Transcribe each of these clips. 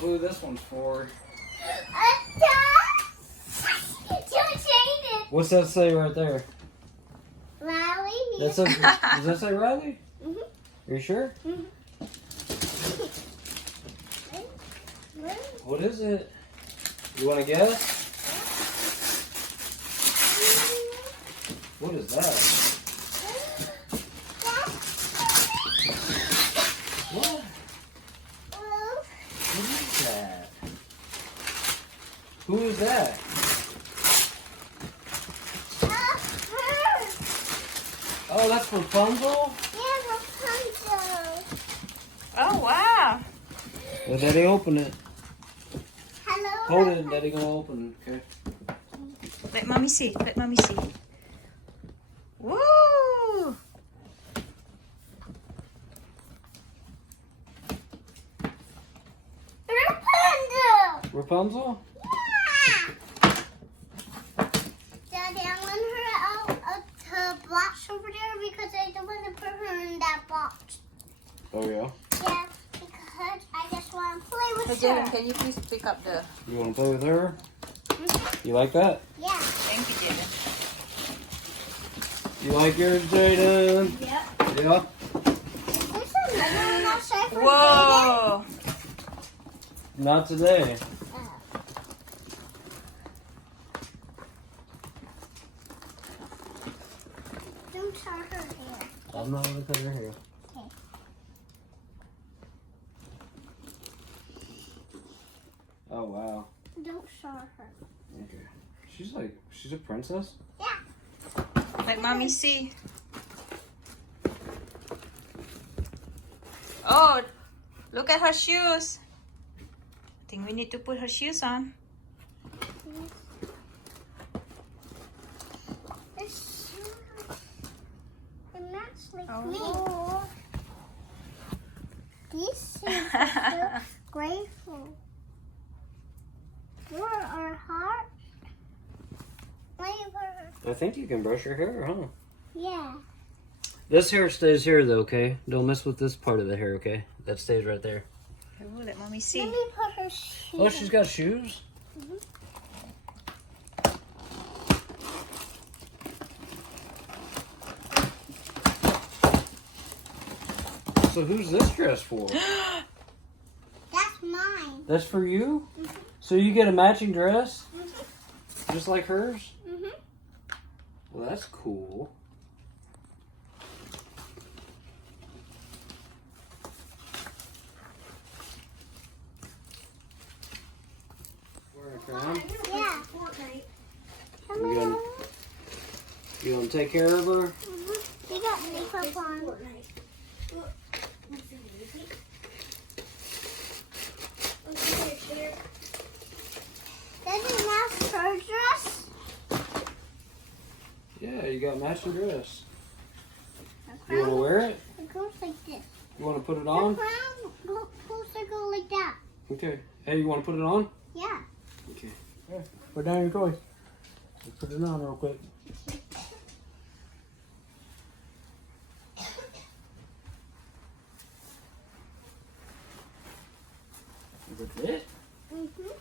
Who this one's for? What's that say right there? Riley. Does that say Riley? Mhm. Are you sure? Mhm. What is it? You want to guess? What is that? What? What is that? Who is that? Oh, that's Rapunzel? Yeah, Rapunzel. Oh, wow. Well, Daddy, open it. Hello. Hold it, and Daddy gonna open it, okay? Let Mommy see. Let Mommy see. Woo! Rapunzel. Rapunzel? Yeah. Daddy, I want her out of the box over there because I don't want to put her in that box. Oh, yeah? Yeah, because I just want to play Hey, with Jalen, her. can you please pick up the... You wanna play with her? Mhm. You like that? Yeah. Thank you, Jalen. You like yours, Jaden? Yep. Yeah? There's another one outside for Whoa! Not today. Jaden. Don't show her hair. I'm not gonna cut her hair. Okay. Oh, wow. Don't show her. Okay. She's a princess? Yeah. Let Mommy see. Oh, look at her shoes. I think we need to put her shoes on. They're not like Oh. me. These shoes are so grateful. Where are heart? Why you put her? I think you can brush your hair, huh? Yeah. This hair stays here, though, okay? Don't mess with this part of the hair, okay? That stays right there. Oh, let Mommy Let see. me put her shoes. Oh, she's got shoes? Mhm. So who's this dress for? That's mine. That's for you? Mhm. So you get a matching dress? Mhm. Just like hers? Mhm. Well, that's cool. Where it from? Yeah. You gonna, you gonna take care of her? Mhm. You got makeup on. Does it match her dress? Yeah, you got matching dress. The You wanna crown- wear it? It goes like this. You wanna put it The on? crown supposed to go like that. Okay. Hey, you wanna put it on? Yeah. Okay. Yeah. Put down your toy. Let's put it on real quick. Is it fit? Mhm.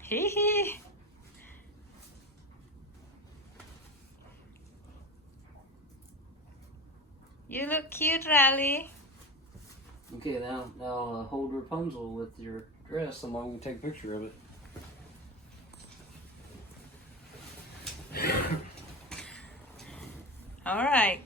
Hee hee. You look cute, Riley. Okay, now hold Rapunzel with your dress so Mom can take a picture of it. All right.